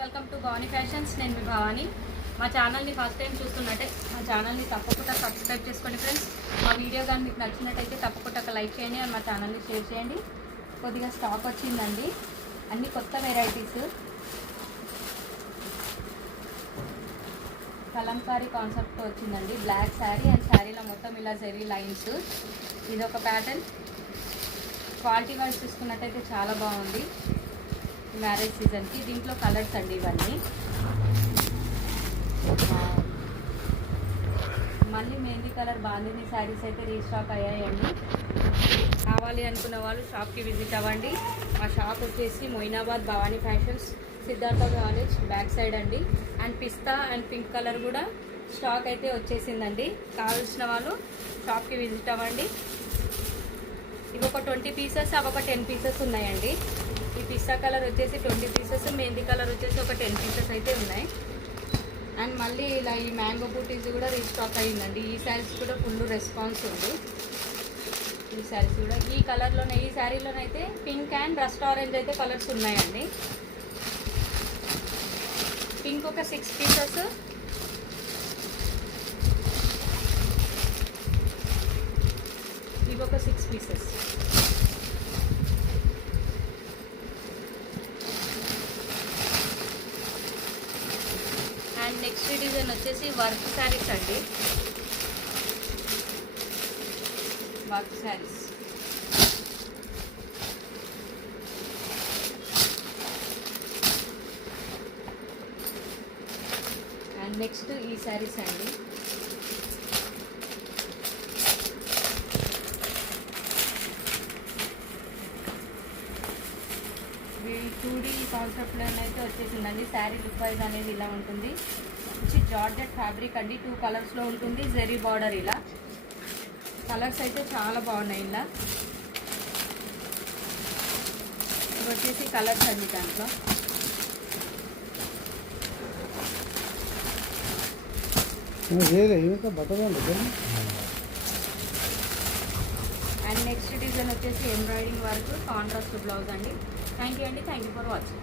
Welcome to Bhavani ఫ్యాషన్స్. నేను మీ భవానీ. మా ఛానల్ని ఫస్ట్ టైం చూస్తున్నట్టే మా ఛానల్ని తప్పకుండా సబ్స్క్రైబ్ చేసుకోండి ఫ్రెండ్స్. మా వీడియో కానీ మీకు నచ్చినట్టయితే తప్పకుండా ఒక లైక్ చేయండి అండ్ మా ఛానల్ని షేర్ చేయండి. కొద్దిగా స్టాక్ వచ్చిందండి, అన్ని కొత్త వెరైటీస్. కలంకారీ కాన్సెప్ట్ వచ్చిందండి. బ్లాక్ శారీ అండ్ శారీలో మొత్తం ఇలా జరీ లైన్స్. ఇది ఒక ప్యాటర్న్. క్వాలిటీ వైజ్ చూసుకున్నట్టయితే చాలా బాగుంది మ్యారేజ్ సీజన్కి. దీంట్లో కలర్స్ అండి ఇవన్నీ. మళ్ళీ మెహందీ కలర్ బాందిని శారీస్ అయితే రీస్టాక్ అయ్యాయండి. కావాలి అనుకున్న వాళ్ళు షాప్కి విజిట్ అవ్వండి. మా షాప్ వచ్చేసి Moinabad Bhavani fashions, Siddhartha college back side అండి. అండ్ పిస్తా అండ్ పింక్ కలర్ కూడా స్టాక్ అయితే వచ్చేసిందండి. కావాల్సిన వాళ్ళు షాప్కి విజిట్ అవ్వండి. ఇవి ఒక 20 పీసెస్, అవి ఒక 10 పీసెస్ ఉన్నాయండి. ఈ పిస్తా కలర్ వచ్చేసి 20 పీసెస్, మెహందీ కలర్ వచ్చేసి ఒక 10 పీసెస్ అయితే ఉన్నాయి. అండ్ మళ్ళీ ఇలా ఈ మ్యాంగో బూటీస్ కూడా రీస్టాక్ అయ్యిందండి. ఈ శారీస్ కూడా ఫుల్ రెస్పాన్స్ ఉంది. ఈ శారీస్ కూడా ఈ కలర్లోనే, ఈ శారీలోనైతే పింక్ అండ్ రస్ట్ ఆరెంజ్ అయితే కలర్స్ ఉన్నాయండి. పింక్ ఒక 6 పీసెస్, ఇవి ఒక 6 పీసెస్. అండ్ నెక్స్ట్ డిజైన్ వచ్చేసి వర్క్ శారీస్ అండి. వర్క్ శారీస్ అండ్ నెక్స్ట్ ఈ శారీస్ అండి. ఇవి 2D కాన్సెప్ట్లోనైతే వచ్చేసిందండి. శారీ లుక్ వైజ్ అనేది ఇలా ఉంటుంది. మంచి జార్జెట్ ఫ్యాబ్రిక్ అండి. 2 కలర్స్లో ఉంటుంది. జెరీ బార్డర్. ఇలా కలర్స్ అయితే చాలా బాగున్నాయి. ఇలా ఇవి వచ్చేసి కలర్స్ అండి. దాంట్లో అండ్ నెక్స్ట్ డిజైన్ వచ్చేసి ఎంబ్రాయిడింగ్ వర్క్ కాంట్రాస్ట్ బ్లౌజ్ అండి. థ్యాంక్ యూ అండి. Thank you for watching.